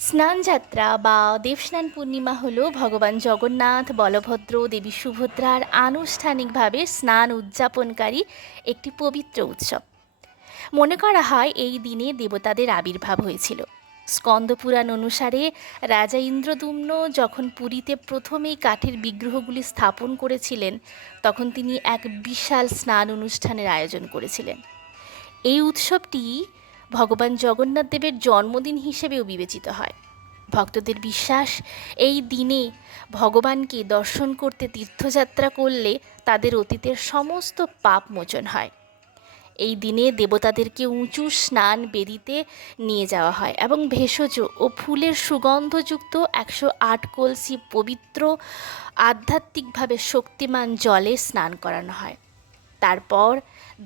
স্নানযাত্রা বা দেবস্নান পূর্ণিমা হল ভগবান জগন্নাথ, বলভদ্র, দেবী সুভদ্রার আনুষ্ঠানিকভাবে স্নান উদযাপনকারী একটি পবিত্র উৎসব। মনে করা হয় এই দিনে দেবতাদের আবির্ভাব হয়েছিল। স্কন্দপুরাণ অনুসারে রাজা ইন্দ্রদ্যুম্ন যখন পুরীতে প্রথমেই কাঠের বিগ্রহগুলি স্থাপন করেছিলেন, তখন তিনি এক বিশাল স্নান অনুষ্ঠানের আয়োজন করেছিলেন। এই উৎসবটি ভগবান জগন্নাথ দেবের জন্মদিন হিসেবেও বিবেচিত হয়। ভক্তদের বিশ্বাস, এই দিনে ভগবানকে দর্শন করতে তীর্থযাত্রা করলে তাদের অতীতের সমস্ত পাপ মোচন হয়। এই দিনে দেবতাদেরকে উঁচু স্নান বেদিতে নিয়ে যাওয়া হয় এবং ভেষজ ও ফুলের সুগন্ধযুক্ত 108 কলসি পবিত্র আধ্যাত্মিকভাবে শক্তিমান জলে স্নান করানো হয়। তারপর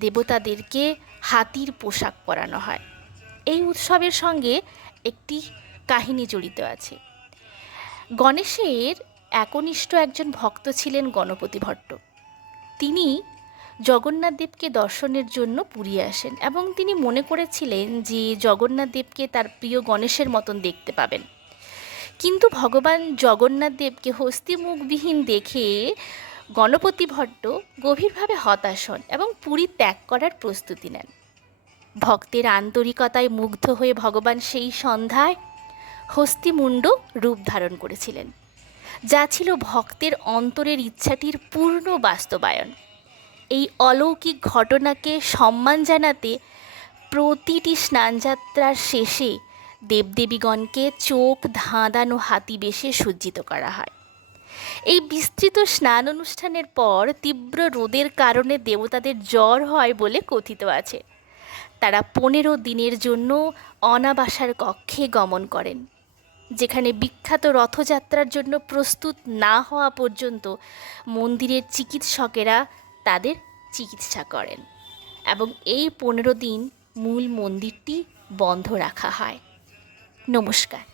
দেবতাদেরকে হাতির পোশাক পরানো হয়। এই উৎসবের সঙ্গে একটি কাহিনী জড়িত আছে। গণেশের একনিষ্ঠ একজন ভক্ত ছিলেন গণপতি ভট্ট। তিনি জগন্নাথ দেবকে দর্শনের জন্য পুরী আসেন এবং তিনি মনে করেছিলেন যে জগন্নাথ দেবকে তার প্রিয় গণেশের মতন দেখতে পাবেন। কিন্তু ভগবান জগন্নাথ দেবকে হস্তিমুখবিহীন দেখে গণপতি ভট্ট গভীরভাবে হতাশ হন এবং পুরী ত্যাগ করার প্রস্তুতি নেন। ভক্তের আন্তরিকতায় মুগ্ধ হয়ে ভগবান সেই সন্ধ্যায় হস্তিমুণ্ড রূপ ধারণ করেছিলেন, যা ছিল ভক্তের অন্তরের ইচ্ছাটির পূর্ণ বাস্তবায়ন। এই অলৌকিক ঘটনাকে সম্মান জানাতে প্রতিটি স্নানযাত্রার শেষে দেবদেবীগণকে চোখ ধাঁধানো হাতি বেশে সজ্জিত করা হয়। এই বিস্তৃত স্নান অনুষ্ঠানের পর তীব্র রোদের কারণে দেবতাদের জ্বর হয় বলে কথিত আছে। তারা 15 দিনের জন্য অনাবাসার কক্ষে গমন করেন, যেখানে বিখ্যাত রথযাত্রার জন্য প্রস্তুত না হওয়া পর্যন্ত মন্দিরের চিকিৎসকেরা তাদের চিকিৎসা করেন এবং এই 15 দিন মূল মন্দিরটি বন্ধ রাখা হয়। নমস্কার।